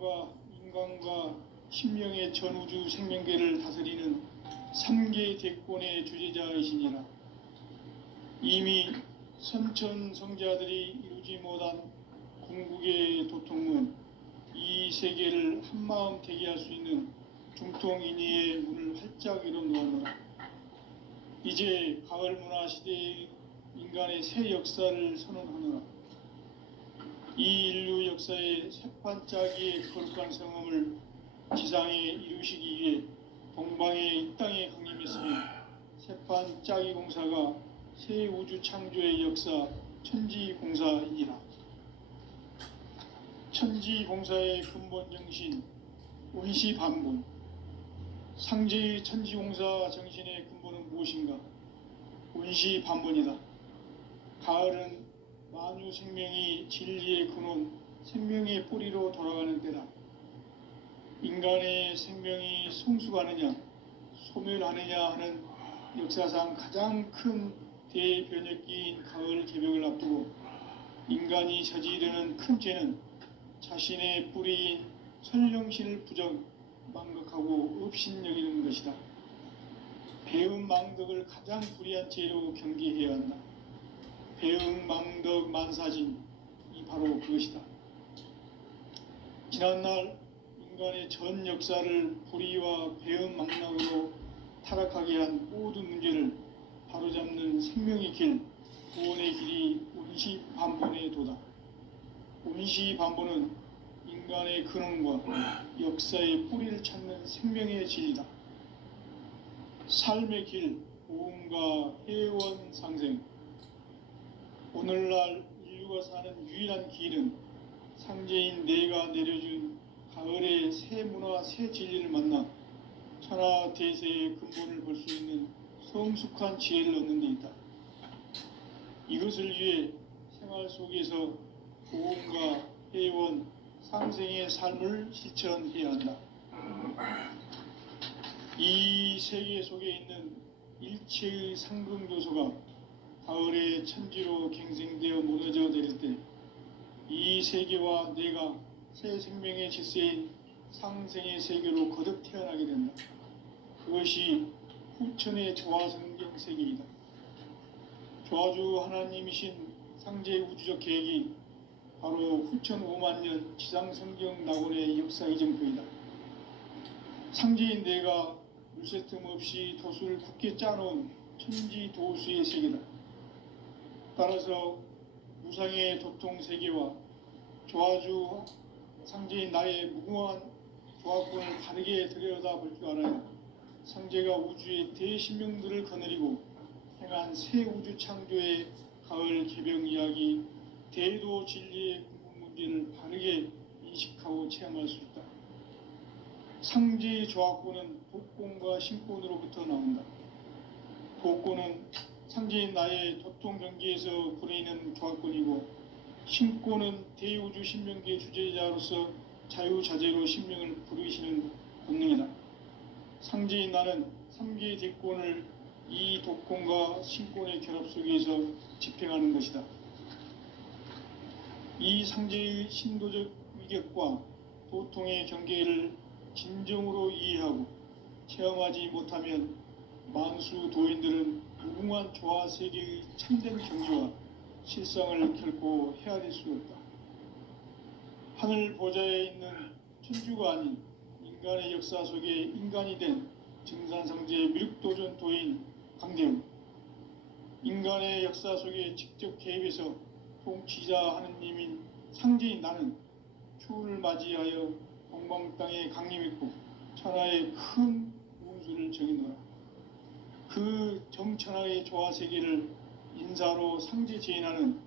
인간과 신명의 전우주 생명계를 다스리는 3계 대권의 주재자이시니라. 이미 선천성자들이 이루지 못한 궁극의 도통은 이 세계를 한마음 되게 할 수 있는 중통인의의 문을 활짝 열어놓았노라. 이제 가을 문화 시대의 인간의 새 역사를 선언하노라. 이 인류 역사의 새판짜기의 거룩한 성음을 지상에 이루시기 위해 동방의 이 땅에 강림했으며 새판짜기 공사가 새 우주 창조의 역사 천지공사이니라. 천지공사의 근본 정신 원시반본. 상제의 천지공사 정신의 근본은 무엇인가? 원시반본이다. 가을은 만유 생명이 진리의 근원, 생명의 뿌리로 돌아가는 때다. 인간의 생명이 성숙하느냐, 소멸하느냐 하는 역사상 가장 큰 대변혁기인 가을 개벽을 앞두고 인간이 저지르는 큰 죄는 자신의 뿌리인 선령신을 부정, 망각하고 업신여기는 것이다. 배은망덕을 가장 불의한 죄로 경계해야 한다. 배은망덕 만사진이 바로 그것이다. 지난날 인간의 전 역사를 불의와 배은망락으로 타락하게 한 모든 문제를 바로잡는 생명의 길, 구원의 길이 원시반본의 도다. 원시반본은 인간의 근원과 역사의 뿌리를 찾는 생명의 진리다. 삶의 길, 고음과 회원 상생. 오늘날 인류가 사는 유일한 길은 상제인 내가 내려준 가을의 새 문화, 새 진리를 만나 천하 대세의 근본을 볼 수 있는 성숙한 지혜를 얻는 데 있다. 이것을 위해 생활 속에서 고음과 회원, 상생의 삶을 실천해야 한다. 이 세계 속에 있는 일체의 상승교소가 가을의 천지로 갱생되어 무너져 내릴 때 이 세계와 내가 새 생명의 질서인 상생의 세계로 거듭 태어나게 된다. 그것이 후천의 조화성경 세계이다. 조화주 하나님이신 상제 우주적 계획이 바로 후천 5만년 지상성경 낙원의 역사의 정표이다. 상제인 내가 물새 틈 없이 도수를 굳게 짜놓은 천지도수의 세계다. 따라서 무상의 도통 세계와 조화주 상제인 나의 무궁한 조화권을 다르게 들여다볼 줄 알아야 상제가 우주의 대신명들을 거느리고 행한 새 우주 창조의 가을 개벽 이야기, 대도 진리의 궁극 문제를 바르게 인식하고 체험할 수 있다. 상제의 조화권은 복권과 신권으로부터 나온다. 복권은 상제인 나의 도통 경계에서 부리는 조화권이고, 신권은 대우주 신명계 주제자로서 자유자재로 신명을 부르시는 본능이다. 상제인 나는 3개의 대권을 이 도권과 신권의 결합 속에서 집행하는 것이다. 이 상제의 신도적 위격과 도통의 경계를 진정으로 이해하고 체험하지 못하면 만수 도인들은 무궁한 조화세계의 참된 경지와 실상을 결코 헤아릴 수 없다. 하늘 보좌에 있는 천주가 아닌 인간의 역사 속에 인간이 된 증산상제의 미륵도전 도인 강대웅, 인간의 역사 속에 직접 개입해서 통치자 하느님인 상제인 나는 추후를 맞이하여 동방 땅에 강림했고 천하의 큰 운수를 정해놓아 그 정천하의 조화세계를 인사로 상제 제인하는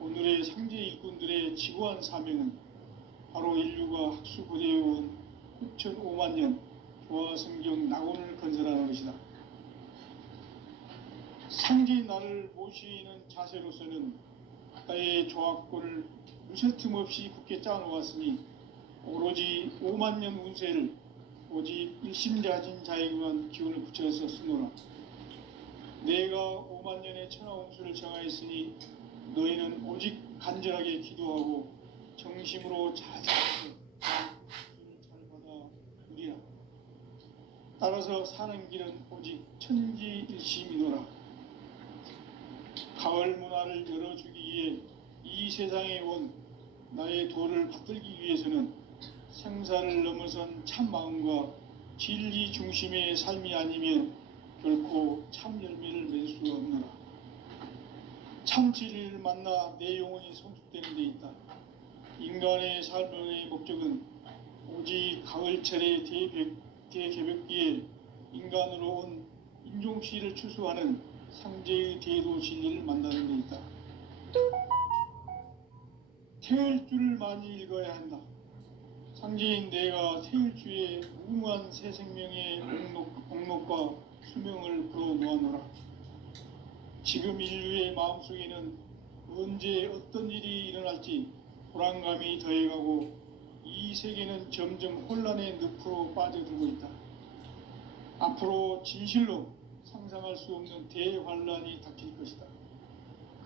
오늘의 상제 일꾼들의 지구한 사명은 바로 인류가 학수고대해온 후천 5만년 조화성경 낙원을 건설하는 것이다. 상제인 나를 모시는 자세로서는 나의 조화권을 무쇠 틈 없이 굳게 짜놓았으니 오로지 5만년 운세를 오직 일심자진 자에게만 기운을 붙여서 쓰노라. 내가 5만년의 천하운수를 정하였으니 너희는 오직 간절하게 기도하고 정심으로 자작해서 따라서 사는 길은 오직 천지일심이노라. 가을 문화를 열어주기 위해 이 세상에 온 나의 도를 받들기 위해서는 생사를 넘어선 참 마음과 진리 중심의 삶이 아니면 결코 참 열매를 맺을 수 없노라. 참 진리를 만나 내 영혼이 성숙되는 데 있다. 인간의 삶의 목적은 오직 가을철의 대개벽기에 인간으로 온 인종씨를 추수하는 상제의 대도 진리를 만나는 데 있다. 태을 줄을 많이 읽어야 한다. 상제인 내가 태을 주에 무궁한 새 생명의 옥록과 수명을 불어놓아노라. 지금 인류의 마음속에는 언제 어떤 일이 일어날지 불안감이 더해가고 이 세계는 점점 혼란의 늪으로 빠져들고 있다. 앞으로 진실로 상상할 수 없는 대환란이 닥칠 것이다.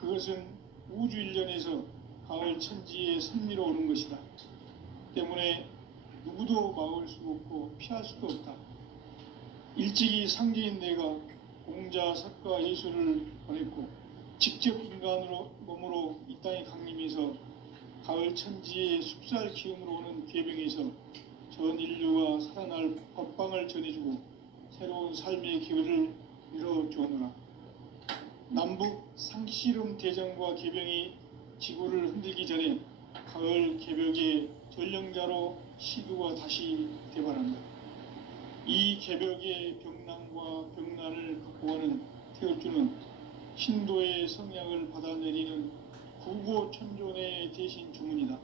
그것은 우주 일련에서 가을 천지에 선미로 오는 것이다. 때문에 누구도 막을 수 없고 피할 수도 없다. 일찍이 상제인 내가 공자, 석가, 예수를 보냈고 직접 인간으로 몸으로 이 땅에 강림해서 가을 천지의 숲살 기음으로 오는 계병에서 전 인류가 살아날 법방을 전해주고 새로운 삶의 기회를 열어주오노라. 남북 상씨름 대전과 계병이 지구를 흔들기 전에 가을 개벽의 전령자로 시두가 다시 대발한다. 이 개벽의 병난과 병난을 극복하는 태울주는 신도의 성향을 받아내리는 구고천존의 대신 주문이다.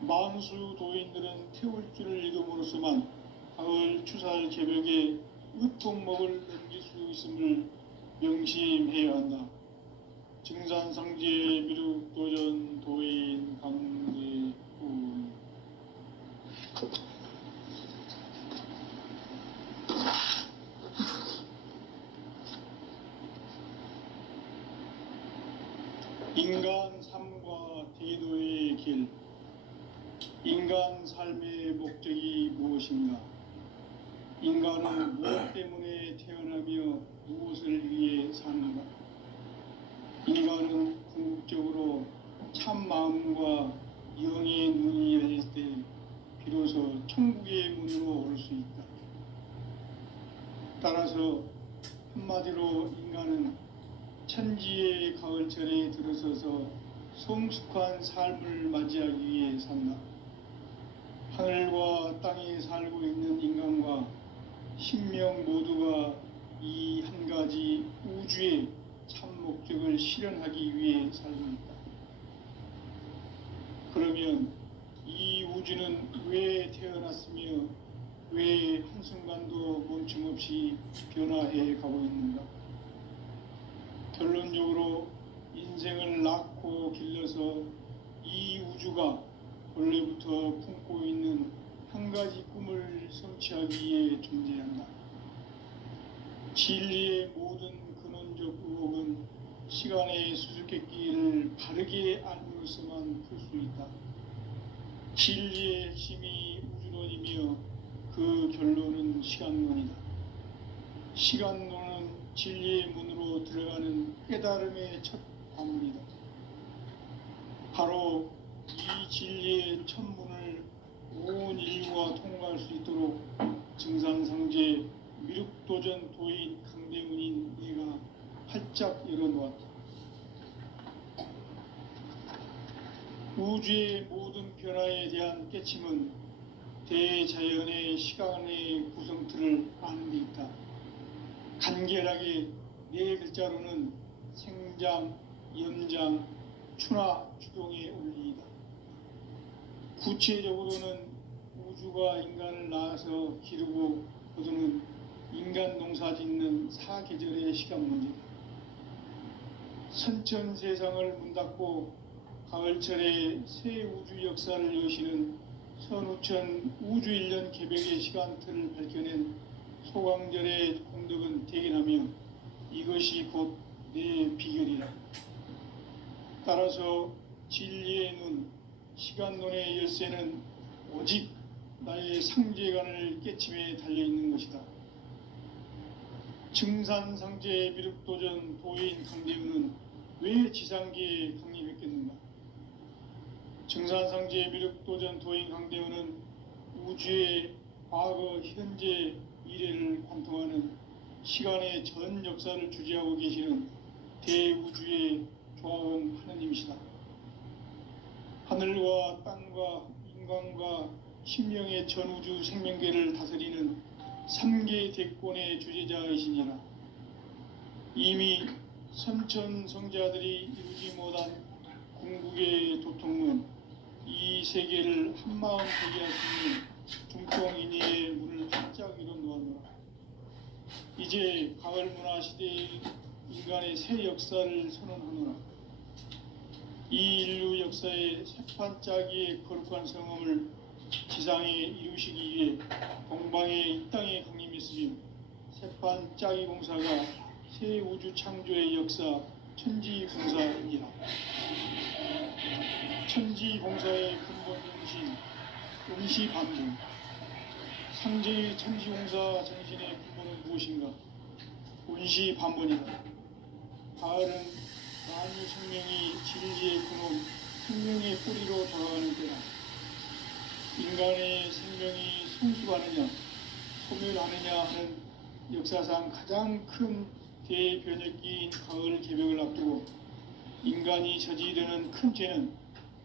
만수 도인들은 태울주를 읽음으로써만 가을 추살 개벽의 으통목을 넘길 수 있음을 명심해야 한다. 증산상제 미륵도전 도인 강제훈. 인간 삶과 대도의 길. 인간 삶의 목적이 무엇인가? 인간은 무엇 때문에 태어나며 무엇을 위해 사는가? 인간은 궁극적으로 참 마음과 영의 눈이 열릴 때 비로소 천국의 문으로 올 수 있다. 따라서 한마디로 인간은 천지의 가을철에 들어서서 성숙한 삶을 맞이하기 위해 산다. 하늘과 땅에 살고 있는 인간과 신명 모두가 이 한 가지 우주의 참 목적을 실현하기 위해 살고 있다. 그러면 이 우주는 왜 태어났으며 왜 한순간도 멈춤없이 변화해 가고 있는가? 결론적으로 인생을 낳고 길러서 이 우주가 원래부터 품고 있는 한 가지 꿈을 성취하기 위해 존재한다. 진리의 모든 근원적 의혹은 시간의 수수께끼를 바르게 알므로서만 풀 수 있다. 진리의 핵심이 우주론이며 그 결론은 시간론이다. 시간론은 진리의 문으로 들어가는 깨달음의 첫 관문이다. 바로 이 진리의 첫 문을 온 인류가 통과할 수 있도록 증산상제 미륵도전 도인 강대문인 내가 활짝 열어놓았다. 우주의 모든 변화에 대한 깨침은 대자연의 시간의 구성틀을 아는 데 있다. 간결하게 네 글자로는 생장, 연장, 추나 추동의 원리이다. 구체적으로는 우주가 인간을 낳아서 기르고 거두는 인간 농사 짓는 사계절의 시간 문제다. 선천 세상을 문 닫고 가을철에 새 우주 역사를 여시는 선우천 우주일년 개벽의 시간틀을 밝혀낸 소강절의 공덕은 대견하며 이것이 곧 내 비결이라. 따라서 진리의 눈, 시간론의 열쇠는 오직 나의 상제관을 깨침에 달려있는 것이다. 증산상제 미륵도전 도인 강대우는 왜 지상기에 강림했겠는가? 증산상제 미륵도전 도인 강대우는 우주의 과거, 현재, 미래를 관통하는 시간의 전 역사를 주재하고 계시는 대우주의 조화원 하느님이시다. 하늘과 땅과 인간과 신명의 전우주 생명계를 다스리는 3계 대권의 주재자이시니라. 이미 선천성자들이 이루지 못한 궁극의 도통은 이 세계를 한마음 되게 할 수 있는 중통인의의 문을 활짝 열어 놓았노라. 이제 가을 문화 시대의 인간의 새 역사를 선언하노라. 이 인류 역사의 새판짜기의 거룩한 성음을 지상에 이루시기 위해 동방의 이 땅에 강림했으며 새판짜기 공사가 새 우주 창조의 역사 천지공사이니라. 천지공사의 근본 정신 응시반문. 상제의 천지공사 정신의 근본은 무엇인가? 운시반문이다. 가을은 만유 생명이 진리의 근원, 생명의 뿌리로 돌아가는 때다. 인간의 생명이 성숙하느냐, 소멸하느냐 하는 역사상 가장 큰 대변혁기인 가을 개벽을 앞두고 인간이 저지르는 큰 죄는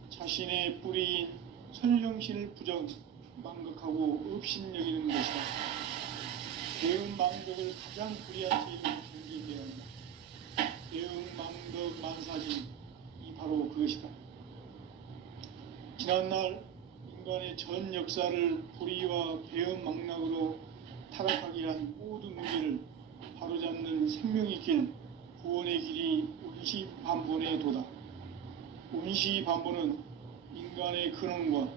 자신의 뿌리인 선령신을 부정, 망극하고 업신여기는 것이다. 대응 망극을 가장 불의한 죄로 경계해야 한다. 대응 망극 만사지, 이 바로 그것이다. 지난날 인간의 전 역사를 불의와 배은 망락으로 타락하게 한 모든 문제를 바로잡는 생명의 길, 구원의 길이 운시반본의 도다. 운시반본은 인간의 근원과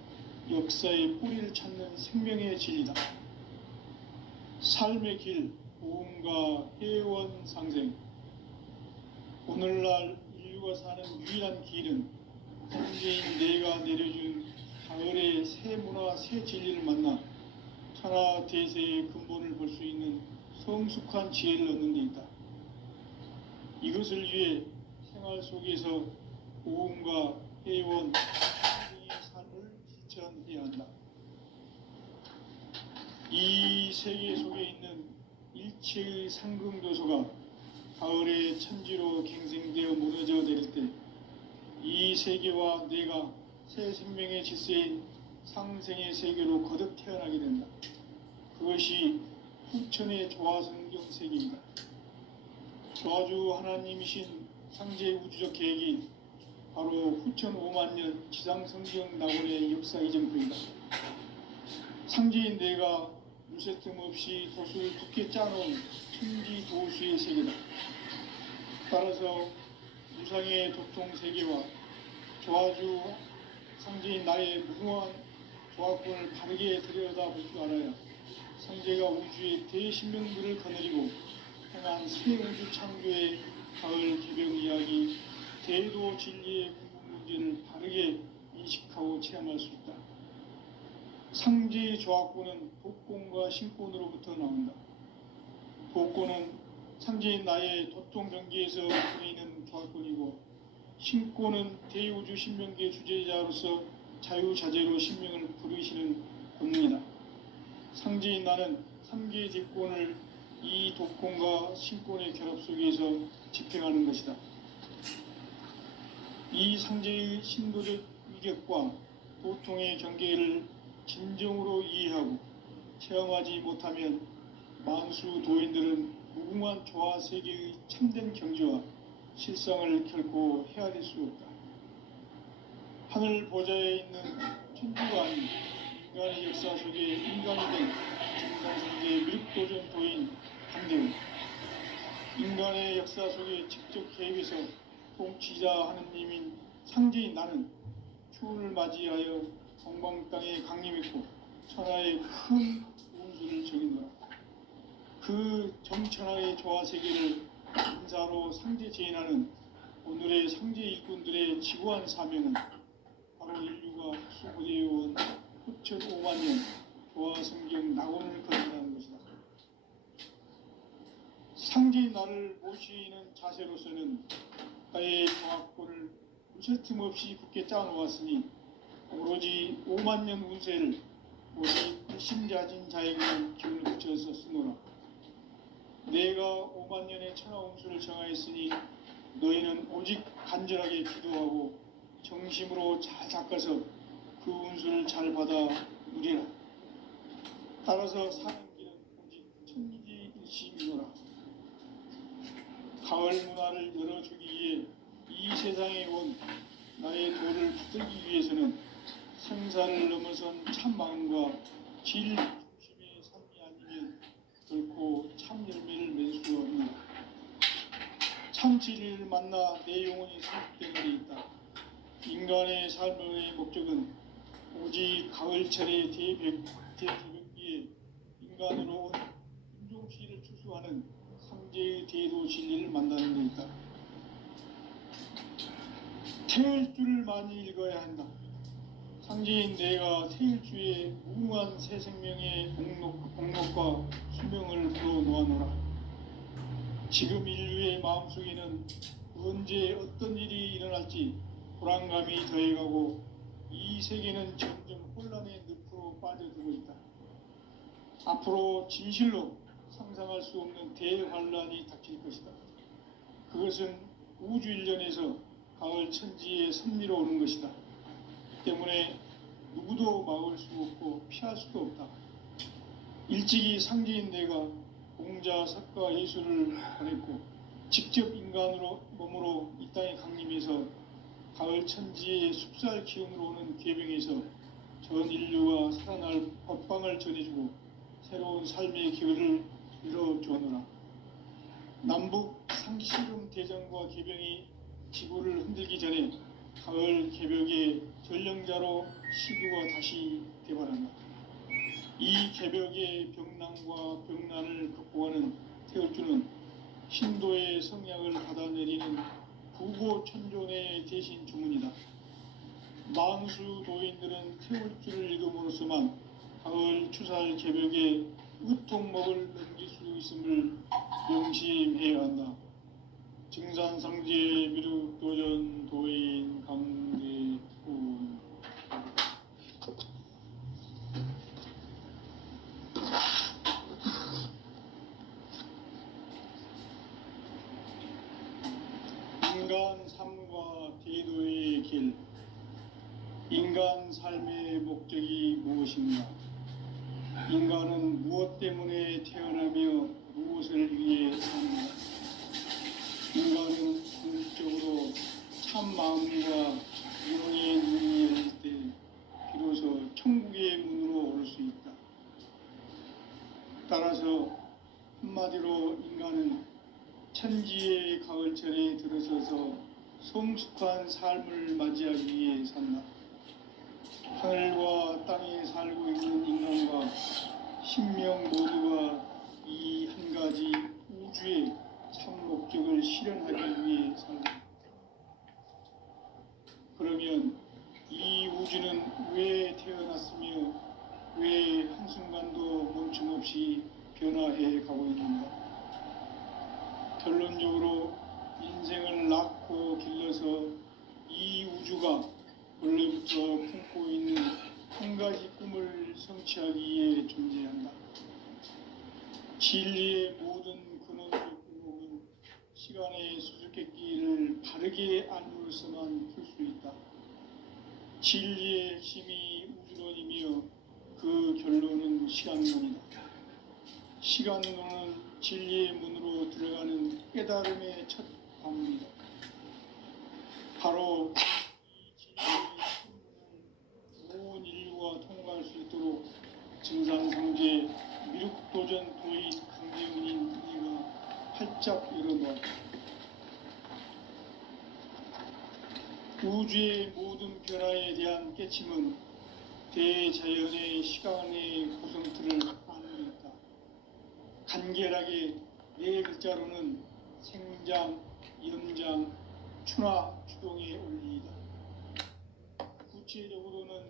역사의 뿌리를 찾는 생명의 진리다. 삶의 길, 보험과 회원 상생. 오늘날 인류가 사는 유일한 길은 현재인 내가 내려준 가을의 새 문화, 새 진리를 만나 천하 대세의 근본을 볼 수 있는 성숙한 지혜를 얻는 데 있다. 이것을 위해 생활 속에서 보험과 회원, 상생의 삶을 실천해야 한다. 이 세계 속에 있는 일체의 상금도소가 가을의 천지로 갱생되어 무너져 내릴 때 이 세계와 내가 새 생명의 질서인 상생의 세계로 거듭 태어나게 된다. 그것이 후천의 조화성경 세계이다. 조화주 하나님이신 상제 우주적 계획이 바로 후천 5만년 지상성경 낙원의 역사 이정표이다. 상제인 내가 무쇠틈 없이 돛을 굳게 짜놓은 천지 도수의 세계다. 따라서 무상의 도통 세계와 조화주 상제인 나의 무궁한 조화권을 바르게 들여다볼 줄 알아야 상제가 우주의 대신명들을 거느리고 행한 새 우주 창조의 가을 개벽 이야기, 대도 진리의 궁극 문제를 바르게 인식하고 체험할 수 있다. 상제의 조화권은 독권과 신권으로부터 나온다. 독권은 상제인 나의 도통 경계에서 보이는 조화권이고, 신권은 대우주 신명계 주제자로서 자유자재로 신명을 부르시는 권능이다. 상제인 나는 3개의 대권을 이 독권과 신권의 결합 속에서 집행하는 것이다. 이 상제의 신도적 위격과 도통의 경계를 진정으로 이해하고 체험하지 못하면 만수 도인들은 무궁한 조화 세계의 참된 경지와 실상을 결코 헤아릴 수 없다. 하늘 보좌에 있는 천주가 아닌 인간의 역사 속에 인간이 된 증산상제 미륵도전 도인 강대우. 인간의 역사 속에 직접 개입해서 통치자 하느님인 상제인 나는 추운을 맞이하여 동방 땅에 강림했고 천하의 큰 운수를 적인노라. 그 정천하의 조화 세계를 인사로 상제 제인하는 오늘의 상제 일꾼들의 지구한 사명은 바로 인류가 수고되어온 후천 5만년 조화 성경 낙원을 건너는 것이다. 상제의 나를 모시는 자세로서는 나의 정확도를 무쇠틈 없이 굳게 짜놓았으니 오로지 5만 년 운세를 오직 핵심자진 자에게만 기운을 붙여서 쓰노라. 내가 5만 년의 천하 운수를 정하였으니 너희는 오직 간절하게 기도하고 정심으로 잘 닦아서 그 운수를 잘 받아 누리라. 따라서 사는 길은 오직 천지일심이노라. 가을 문화를 열어주기 위해 이 세상에 온 나의 도를 붙들기 위해서는 생사를 넘어선 참 마음과 질 중심의 삶이 아니면 결코 참 열매를 맺을 수 없는 참 진리를 만나 내 영혼이 승복되는 데 있다. 인간의 삶의 목적은 오직 가을철의 대개벽기에 인간으로 온 윤종씨를 추수하는 상제의 대도 진리를 만나는 데 있다. 태일주를 많이 읽어야 한다. 상제인 내가 태일주의 무궁한 새 생명의 공목과 수명을 불어놓아노라. 지금 인류의 마음속에는 언제 어떤 일이 일어날지 불안감이 더해가고 이 세계는 점점 혼란의 늪으로 빠져들고 있다. 앞으로 진실로 상상할 수 없는 대환란이 닥칠 것이다. 그것은 우주 일련에서 가을 천지의 섭리로 오는 것이다. 때문에 누구도 막을 수 없고 피할 수도 없다. 일찍이 상제인 내가 공자, 석가, 예수를 보냈고 직접 인간으로 몸으로 이 땅에 강림해서 가을 천지의 숲살 기운으로 오는 계병에서 전 인류가 살아날 법방을 전해주고 새로운 삶의 기회를 열어주었노라. 남북 상시름 대전과 계병이 지구를 흔들기 전에 가을 개벽의 전령자로 시구가 다시 개발한다. 이 개벽의 병난과 병난을 극복하는 태울주는 신도의 성약을 받아내리는 부고천존의 대신 주문이다. 만수 도인들은 태울주를 읽음으로써만 가을 추살 개벽의 으통목을 넘길 수 있음을 명심해야 한다. 증산상제 미륵도전 도인 강대군. 인간 삶과 대도의 길. 인간 삶의 목적이 무엇인가? 인간은 무엇 때문에 태어나며 무엇을 위해 사는가? 인간은 궁극적으로 참 마음과 영의 눈이 열릴 때 비로소 천국의 문으로 올 수 있다. 따라서 한마디로 인간은 천지의 가을철에 들어서서 성숙한 삶을 맞이하기 위해 산다. 하늘과 땅에 살고 있는 인간과 신명 모두가 이 한 가지 우주의 참 목적을 실현하기 위해 산다. 그러면 이 우주는 왜 태어났으며 왜 한순간도 멈춤없이 변화해 가고 있는가? 결론적으로 인생을 낳고 길러서 이 우주가 원래부터 품고 있는 한 가지 꿈을 성취하기 위해 존재한다. 진리의 모든 근원적 의목은 시간의 수수께끼를 바르게 알므로서만 풀 수 있다. 진리의 핵심이 우주론이며 그 결론은 시간론이다. 시간론은 진리의 문으로 들어가는 깨달음의 첫 방문이다. 바로 이 진리의 문을 온 인류가 통과할 수 있도록 증산상제 미륵도전 도인 강대문인 이가 활짝 열어놓았다. 우주의 모든 변화에 대한 깨침은 대자연의 시간의 구성틀을 안고 있다. 간결하게 네 글자로는 생장, 연장, 추나, 추동의 원리이다. 구체적으로는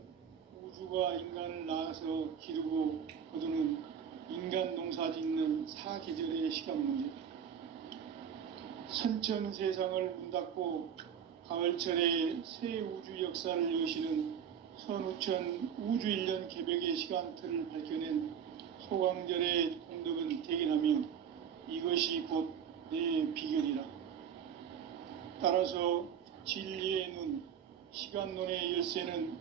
우주가 인간을 낳아서 기르고 거두는 인간 농사 짓는 사계절의 시간 문제, 선천 세상을 문 닫고 가을철에 새 우주 역사를 여시는 선우천 우주 1년 개벽의 시간틀을 밝혀낸 소강절의 공덕은 대견하며 이것이 곧 내 비결이라. 따라서 진리의 눈, 시간론의 열쇠는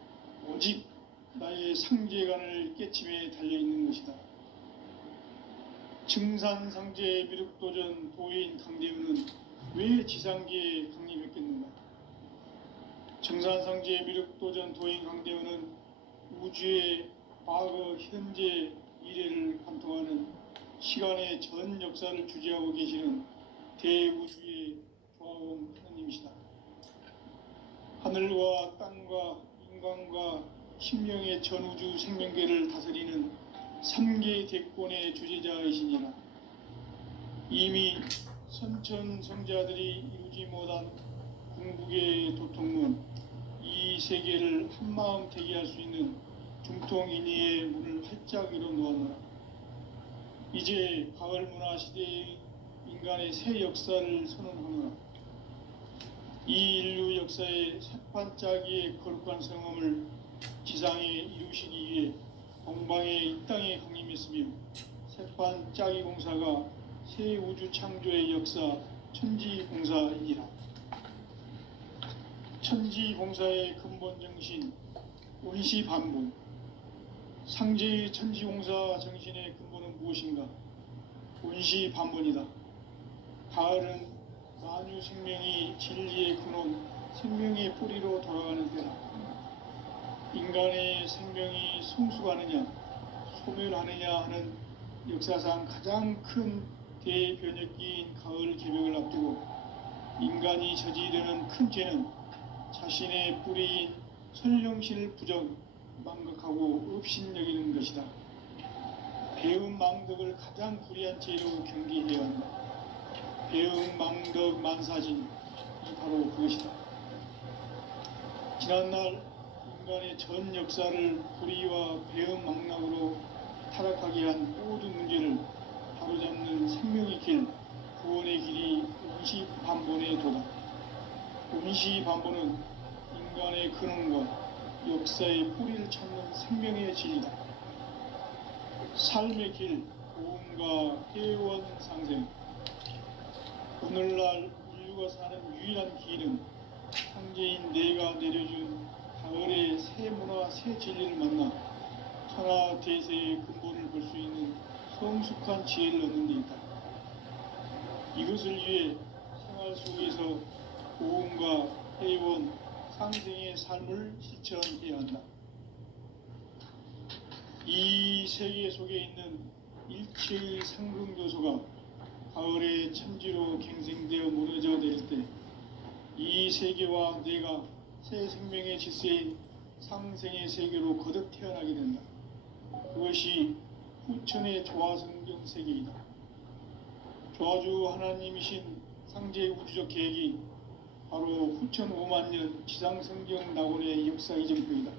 오직 나의 상제관을 깨침에 달려있는 것이다. 증산상제 미륵도전 도인 강대우는 왜 지상계에 강림했겠는가? 증산상제 미륵도전 도인 강대우는 우주의 과거, 현재, 미래를 관통하는 시간의 전 역사를 주재하고 계시는 대우주의 조화원 하느님이시다. 하늘과 땅과 인간과 신명의 전우주 생명계를 다스리는 3개 대권의 주재자이시니라. 이미 선천성자들이 이루지 못한 궁극의 도통문, 이 세계를 한마음 대기할 수 있는 중통인의의 문을 활짝 열어 놓았노라. 이제 가을 문화 시대의 인간의 새 역사를 선언하노라. 이 인류 역사의 새반짝이의 거룩한 성험을 지상에 이루시기 위해 동방에 이 땅에 강림했으며 새반짝이 공사가 새 우주 창조의 역사 천지공사이니라. 천지공사의 근본 정신 원시반본. 상제의 천지공사 정신의 근본은 무엇인가? 원시반본이다. 가을은 만유 생명이 진리의 근원, 생명의 뿌리로 돌아가는 때다. 인간의 생명이 성숙하느냐, 소멸하느냐 하는 역사상 가장 큰 대변혁기인 가을 개벽을 앞두고 인간이 저지르는 큰 죄는 자신의 뿌리인 선령신을 부정, 망각하고 업신여기는 것이다. 배움 망덕을 가장 불의한 죄로 경계해야 한다. 배움 망덕 만사진이 바로 그것이다. 지난날 인간의 전 역사를 불의와 배움 망락으로 타락하게 한 모든 문제를 바로잡는 생명의 길, 구원의 길이 원시반본의 도다. 원시반본은 인간의 근원과 역사의 뿌리를 찾는 생명의 진리다. 삶의 길, 고음과 회원 상생. 오늘날 인류가 사는 유일한 길은 상제인 내가 내려준 가을의 새 문화, 새 진리를 만나 천하 대세의 근본을 볼 수 있는 성숙한 지혜를 얻는 데 있다. 이것을 위해 생활 속에서 고음과 회원, 상생의 삶을 실천해야 한다. 이 세계 속에 있는 일체의 상승교소가 가을의 천지로 갱생되어 무너져 내릴 때 이 세계와 내가 새 생명의 질서인 상생의 세계로 거듭 태어나게 된다. 그것이 후천의 조화성경 세계이다. 조화주 하나님이신 상제의 우주적 계획이 바로 후천 5만년 지상성경 낙원의 역사 이전표이다.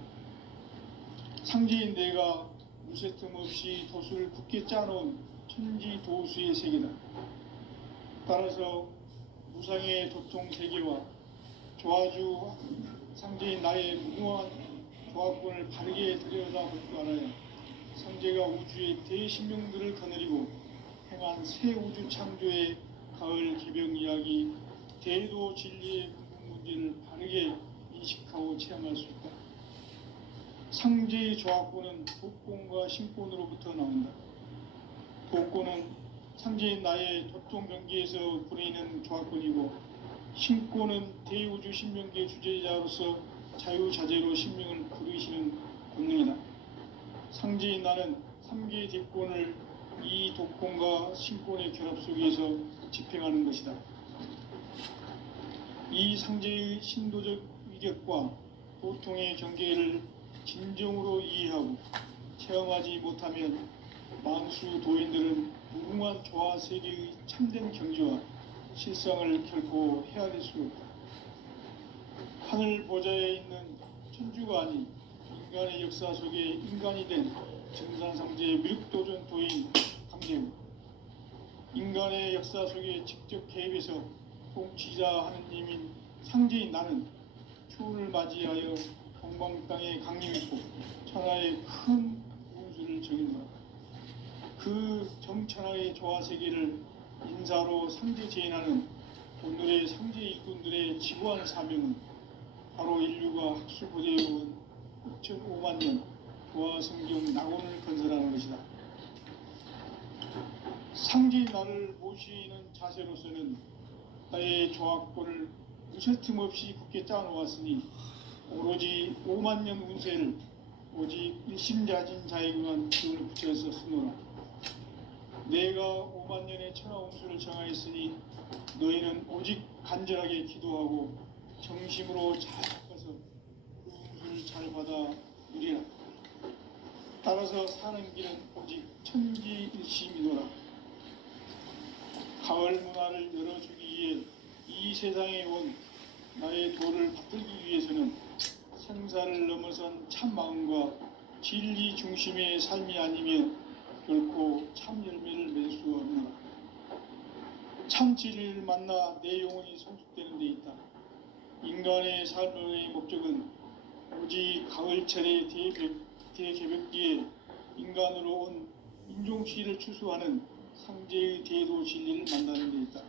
상제인 내가 무쇠 틈 없이 도수를 굳게 짜놓은 천지도수의 세계다. 따라서 무상의 도통 세계와 조화주 상제인 나의 무궁한 조화권을 바르게 들여다볼 줄 알아야 상제가 우주의 대신명들을 거느리고 행한 새 우주 창조의 가을 개벽 이야기, 대도 진리의 근본 문제를 바르게 인식하고 체험할 수 있다. 상제의 조화권은 도권과 신권으로부터 나온다. 도권은 상제인 나의 도통 경계에서 부리는 조화권이고, 신권은 대우주 신명계 주제자로서 자유자재로 신명을 부르시는 권능이다. 상제인 나는 3개의 뒷권을 이 도권과 신권의 결합 속에서 집행하는 것이다. 이 상제의 신도적 위격과 도통의 경계를 진정으로 이해하고 체험하지 못하면 만수 도인들은 무궁한 조화 세계의 참된 경지와 실상을 결코 헤아릴 수 없다. 하늘 보좌에 있는 천주가 아닌 인간의 역사 속에 인간이 된 증산상제 미륵도전 도인 강대우. 인간의 역사 속에 직접 개입해서 통치자 하느님인 상제인 나는 추운을 맞이하여 동방 땅에 강림했고 천하의 큰 운수를 정인노라. 그 정천하의 조화세계를 인사로 상제 제인하는 오늘의 상제 일꾼들의 지구한 사명은 바로 인류가 학술부대에 온 6,5만 년 조화성경 낙원을 건설하는 것이다. 상제인 나를 모시는 자세로서는 나의 조합권을 무쇠틈 없이 굳게 짜놓았으니 오로지 5만 년 운세를 오직 일심자진 자에게만 기운을 붙여서 쓰노라. 내가 5만 년의 천하 운수를 정하였으니 너희는 오직 간절하게 기도하고 정심으로 잘 닦아서 그 운수를 잘 받아 누리라. 따라서 사는 길은 오직 천지일심이노라. 가을 문화를 열어주기 위해 이 세상에 온 나의 도를 받들기 위해서는 생사를 넘어선 참 마음과 진리 중심의 삶이 아니면 결코 참 열매를 맺을 수 없노라. 참 진리를 만나 내 영혼이 성숙되는 데 있다. 인간의 삶의 목적은 오직 가을철의 대개벽기에 인간으로 온 인종시를 추수하는 상제의 대도 진리를 만나는 데 있다.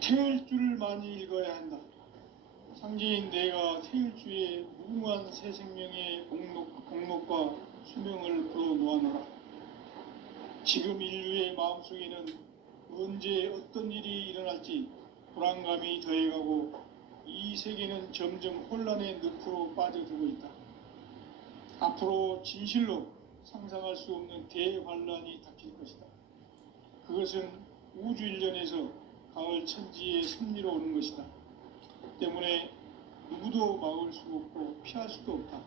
태을주를 많이 읽어야 한다. 상제인 내가 태을주의 무궁한 새 생명의 공록과 수명을 풀어놓아노라. 지금 인류의 마음속에는 언제 어떤 일이 일어날지 불안감이 더해가고 이 세계는 점점 혼란의 늪으로 빠져들고 있다. 앞으로 진실로 상상할 수 없는 대환란이 닥칠 것이다. 그것은 우주 일련에서 가을 천지의 섭리로 오는 것이다. 때문에 누구도 막을 수 없고 피할 수도 없다.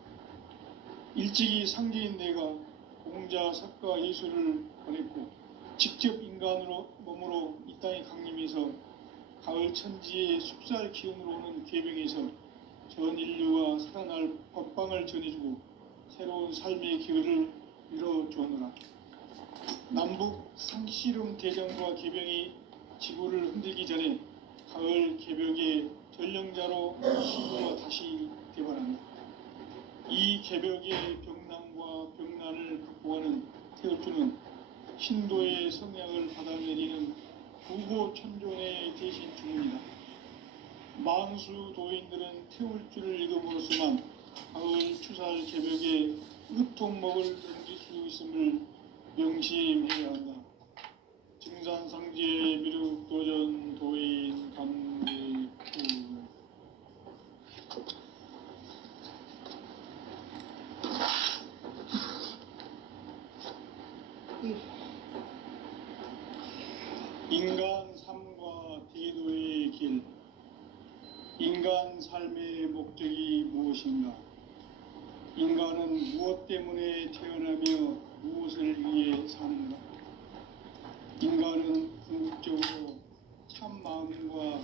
일찍이 상제인 내가 공자, 석가, 예수를 보냈고 직접 인간으로 몸으로 이 땅에 강림해서 가을 천지의 숲살 기운으로 오는 계명에서 전 인류가 살아날 법방을 전해주고 새로운 삶의 기회를 이뤄주노라. 남북 상씨름 대전과 계병이 지구를 흔들기 전에 가을 개벽의 전령자로 신부가 다시 개발한다. 이 개벽의 병난과 병난을 극복하는 태을주는 신도의 성향을 받아내리는 부고천존의 대신 주문이다. 만수 도인들은 태울주를 읽음으로써만 가을 추살 개벽의 으통목을 넘길 수 있음을 명심해야 한다. 증산상제 미륵도전 도인 감대구. 인간 삶과 대도의 길. 인간 삶의 목적이 무엇인가? 인간은 무엇 때문에 태어나며 무엇을 위해 사는가? 인간은 궁극적으로 참 마음과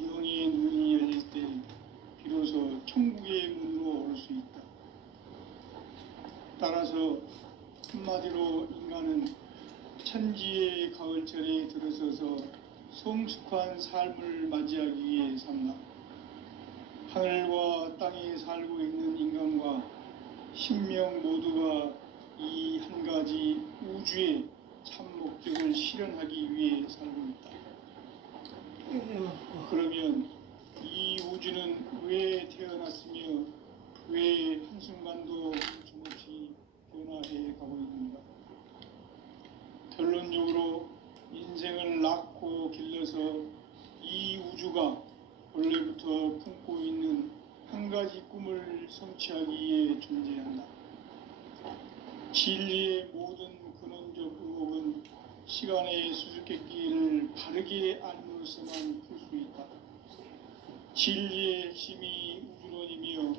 영의 눈이 열릴 때 비로소 천국의 문으로 올 수 있다. 따라서 한마디로 인간은 천지의 가을철에 들어서서 성숙한 삶을 맞이하기 위해 산다. 하늘과 땅에 살고 있는 인간과 신명 모두가 이 한 가지 우주의 참 목적을 실현하기 위해 살고 있다. 그러면 이 우주는 왜 태어났으며 왜 한순간도 멈춤없이 변화해 가고 있는가? 결론적으로 인생을 낳고 길러서 이 우주가 원래부터 품고 있는 한 가지 꿈을 성취하기 위해 존재한다. 진리의 모든 근원적 의혹은 시간의 수수께끼를 바르게 알므로서만 풀 수 있다. 진리의 핵심이 우주론이며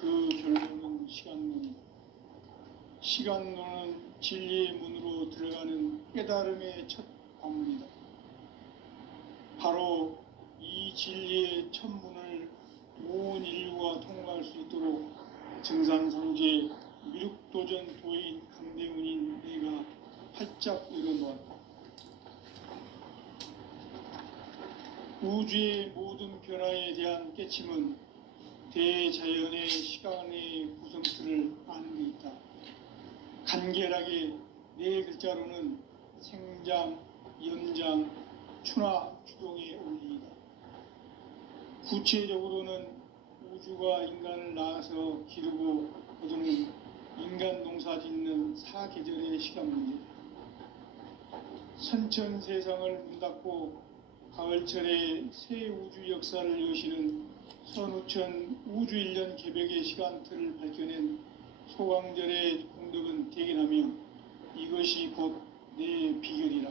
그 결론은 시간론이다. 시간론은 진리의 문으로 들어가는 깨달음의 첫 관문이다. 바로 이 진리의 첫 문을 온 인류가 통과할 수 있도록 증산상제 미륵도전 도인 강대문인 내가 활짝 열어놓았다. 우주의 모든 변화에 대한 깨침은 대자연의 시간의 구성틀을 아는 데 있다. 간결하게 네 글자로는 생장, 연장, 추나 추동의 원리이다. 구체적으로는 우주가 인간을 낳아서 기르고 거두는 인간 농사 짓는 사계절의 시간 문제, 선천 세상을 문 닫고 가을철에 새 우주 역사를 여시는 선우천 우주 1년 개벽의 시간틀을 밝혀낸 소강절의 공덕은 대견하며 이것이 곧 내 비결이라.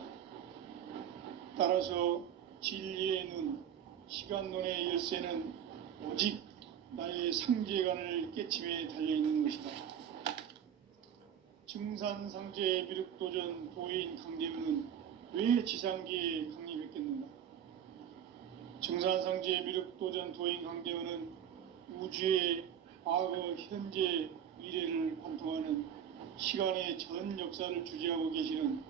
따라서 진리의 눈, 시간론의 열쇠는 오직 나의 상제관을 깨침에 달려있는 것이다. 증산상제 미륵도전 도인 강대우는 왜 지상계에 강림했겠는가? 증산상제 미륵도전 도인 강대우는 우주의 과거, 현재, 미래를 관통하는 시간의 전 역사를 주재하고 계시는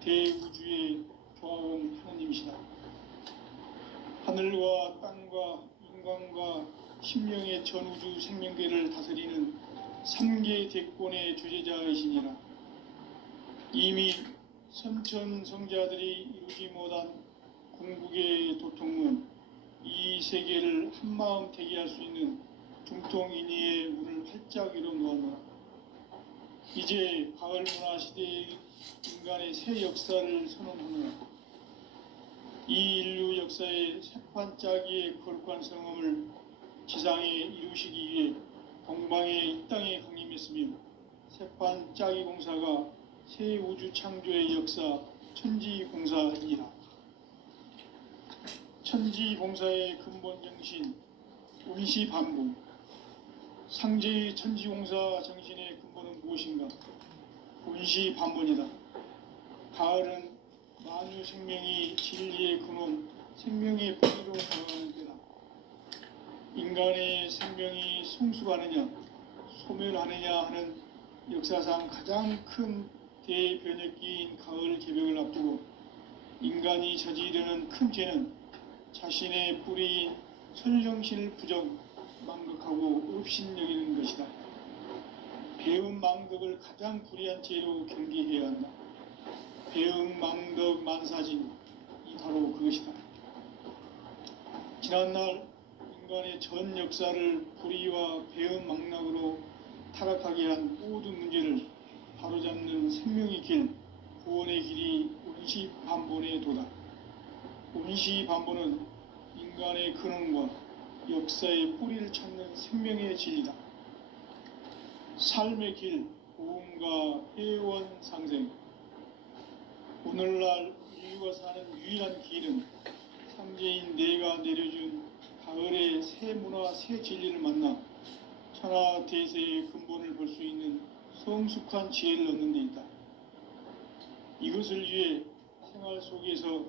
대우주의 조화원 하느님이시다. 하늘과 땅과 인간과 신명의 전우주 생명계를 다스리는 3계 대권의 주재자이시니라. 이미 선천성자들이 이루지 못한 궁극의 도통문, 이 세계를 한마음 대기할 수 있는 중통인의의 문을 활짝 열어 놓았노라. 이제 가을 문화 시대의 인간의 새 역사를 선언하노라. 이 인류 역사의 새판짜기의 거룩한 성험을 지상에 이루시기 위해 동방의 이 땅에 강림했으며 새판짜기 공사가 새 우주 창조의 역사 천지공사이라. 천지공사의 근본 정신 운시반복, 상제의 천지공사 정신의 근본은 무엇인가? 운시반본이다. 가을은 만유 생명이 진리의 근원, 생명의 뿌리로 들어가는 때다. 인간의 생명이 성숙하느냐, 소멸하느냐 하는 역사상 가장 큰 대변혁기인 가을 개벽을 앞두고 인간이 저지르는 큰 죄는 자신의 뿌리인 선령신을 부정, 망극하고 업신여기는 것이다. 배음 망덕을 가장 불의한 죄로 경계해야 한다. 배음 망덕 만사진, 이 바로 그것이다. 지난날 인간의 전 역사를 불의와 배음 망락으로 타락하게 한 모든 문제를 바로잡는 생명의 길, 구원의 길이 운시반본의 도다. 운시반본은 인간의 근원과 역사의 뿌리를 찾는 생명의 진리다. 삶의 길, 고음과 회원 상생. 오늘날 인류가 사는 유일한 길은 상제인 내가 내려준 가을의 새 문화, 새 진리를 만나 천하 대세의 근본을 볼 수 있는 성숙한 지혜를 얻는 데 있다. 이것을 위해 생활 속에서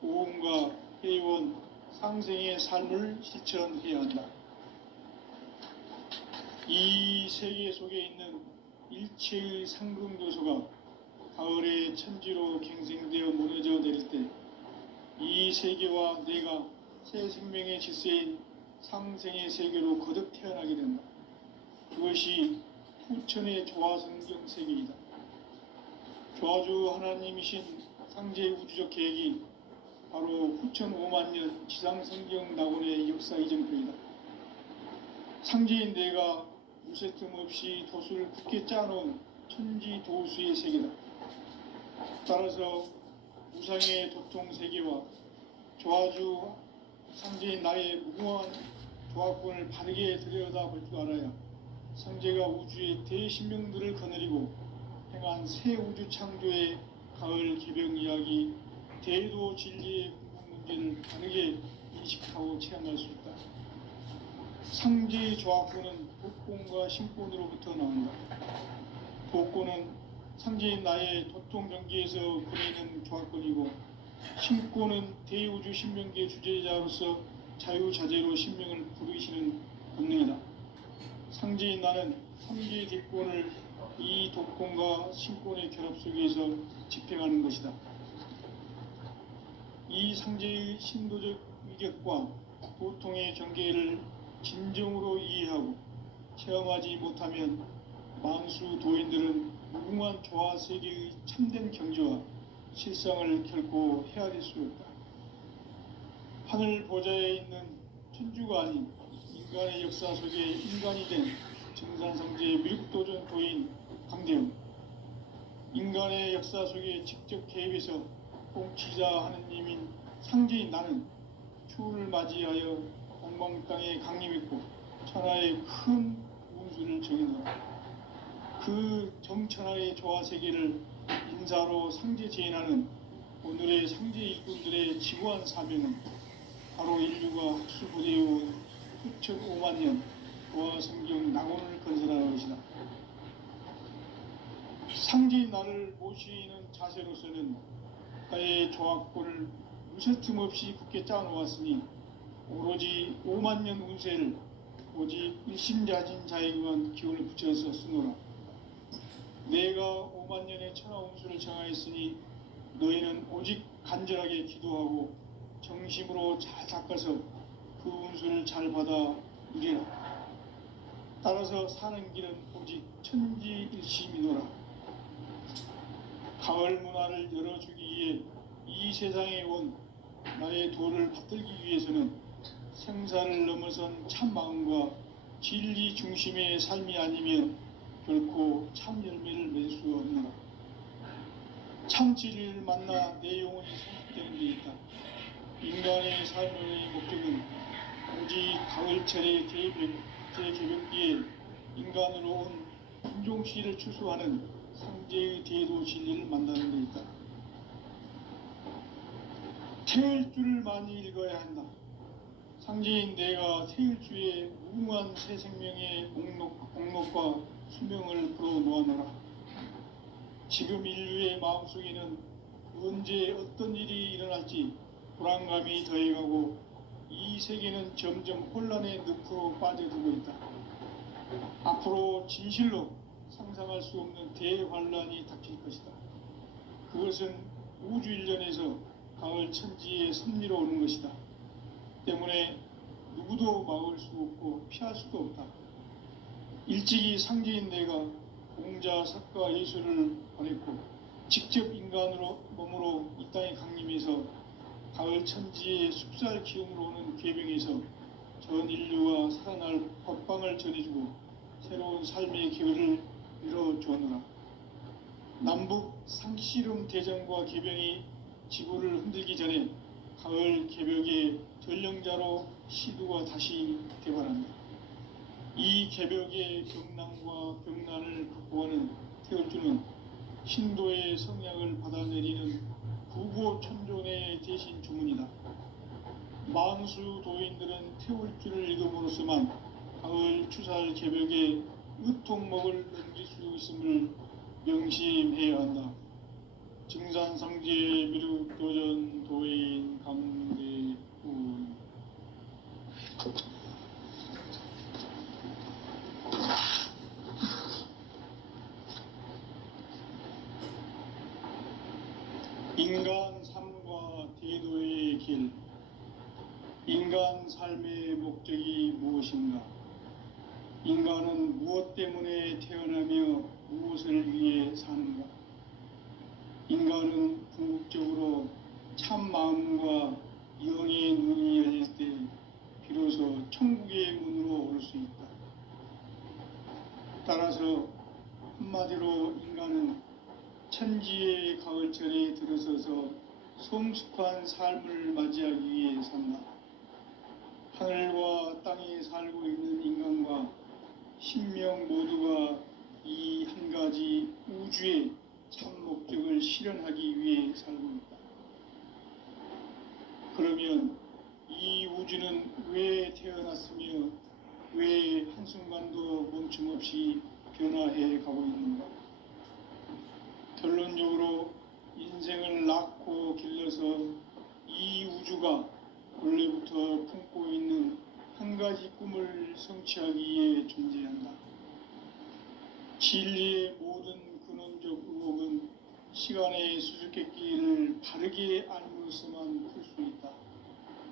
고음과 회원, 상생의 삶을 실천해야 한다. 이 세계 속에 있는 일체의 상금교소가 가을의 천지로 갱생되어 무너져 내릴 때 이 세계와 내가 새 생명의 질서인 상생의 세계로 거듭 태어나게 된다. 그것이 후천의 조화성경 세계이다. 조화주 하나님이신 상제의 우주적 계획이 바로 후천 5만년 지상성경 낙원의 역사 이정표이다. 상제인 내가 무쇠틈 없이 도수를 굳게 짜놓은 천지도수의 세계다. 따라서 우상의 도통 세계와 조화주 상제인 나의 무궁한 조화권을 바르게 들여다볼 줄 알아야 상제가 우주의 대신명들을 거느리고 행한 새 우주 창조의 가을 개벽 이야기, 대도 진리의 궁극 문제를 바르게 인식하고 체험할 수 있다. 상제의 조화권은 도권과 신권으로부터 나온다. 도권은 상제인 나의 도통 경계에서 보내는 조화권이고, 신권은 대우주 신명계 주제자로서 자유자재로 신명을 부르시는 본능이다. 상제인 나는 3계 뒷권을 이 도권과 신권의 결합 속에서 집행하는 것이다. 이 상제의 신도적 위격과 고통의 경계를 진정으로 이해하고 체험하지 못하면 만수 도인들은 무궁한 조화 세계의 참된 경지와 실상을 결코 헤아릴 수 없다. 하늘 보좌에 있는 천주가 아닌 인간의 역사 속에 인간이 된 증산성제 미륵도전 도인 강대웅, 인간의 역사 속에 직접 개입해서 통치자 하느님인 상제인 나는 추후를 맞이하여 동방 땅에 강림했고 천하의 큰 운수를 정했노라. 그 정천하의 조화 세계를 인사로 상제 제인하는 오늘의 상제 일꾼들의 지구한 사명은 바로 인류가 학수부대해온 수천 5만 년 도화 성경 낙원을 건설하는 것이다. 상제인 나를 모시는 자세로서는 나의 조합권을 무쇠틈 없이 굳게 짜놓았으니 오로지 5만 년 운세를 오직 일심자진 자에게만 기운을 붙여서 쓰노라. 내가 5만 년의 천하 운수를 정하였으니 너희는 오직 간절하게 기도하고 정심으로 잘 닦아서 그 운수를 잘 받아 누리라. 따라서 사는 길은 오직 천지일심이노라. 가을 문화를 열어주기 위해 이 세상에 온 나의 도를 받들기 위해서는 생사를 넘어선 참 마음과 진리 중심의 삶이 아니면 결코 참 열매를 맺을 수 없노라. 참 진리를 만나 내 영혼이 성숙되는 데 있다. 인간의 삶의 목적은 오직 가을철의 개벽기에 인간으로 온 인종시를 추수하는 상제의 대도 진리를 만나는 데 있다. 태일주를 많이 읽어야 한다. 상제인 내가 태일주의 무궁한 새 생명의 목록과 수명을 풀어놓아노라. 지금 인류의 마음속에는 언제 어떤 일이 일어날지 불안감이 더해가고 이 세계는 점점 혼란의 늪으로 빠져들고 있다. 앞으로 진실로 상상할 수 없는 대환란이 닥칠 것이다. 그것은 우주 일련에서 가을 천지의 섭리로 오는 것이다. 때문에 누구도 막을 수 없고 피할 수도 없다. 일찍이 상제인 내가 공자, 석가, 예수를 보냈고 직접 인간으로 몸으로 이 땅에 강림해서 가을 천지의 숲살 기운으로 오는 궤병에서 전 인류가 살아날 법방을 전해주고 새로운 삶의 계획을 이뤄주었노라. 남북 상씨름 대전과 개병이 지구를 흔들기 전에 가을 개벽의 전령자로 시두가 다시 개발한다. 이 개벽의 경난과 병난을 극복하는 태울주는 신도의 성향을 받아내리는 구고천존의 대신 주문이다. 만수 도인들은 태울주를 읽음으로써만 가을 추살 개벽의 의통목을 넘길 수 있음을 명심해야 한다. 증산성제 미륵도전 도인 강대훈. 인간 삶과 대도의 길. 인간 삶의 목적이 무엇인가? 인간은 무엇 때문에 태어나며 무엇을 위해 사는가? 인간은 궁극적으로 참 마음과 영의 눈이 열릴 때 비로소 천국의 문으로 올 수 있다. 따라서 한마디로 인간은 천지의 가을철에 들어서서 성숙한 삶을 맞이하기 위해 산다. 하늘과 땅에 살고 있는 인간과 신명 모두가 이 한 가지 우주의 참 목적을 실현하기 위해 살고 있다. 그러면 이 우주는 왜 태어났으며 왜 한순간도 멈춤없이 변화해 가고 있는가? 결론적으로 인생을 낳고 길러서 이 우주가 원래부터 품고 있는 한 가지 꿈을 성취하기 위해 존재한다. 진리의 모든 근원적 의혹은 시간의 수수께끼를 바르게 알므로서만 풀 수 있다.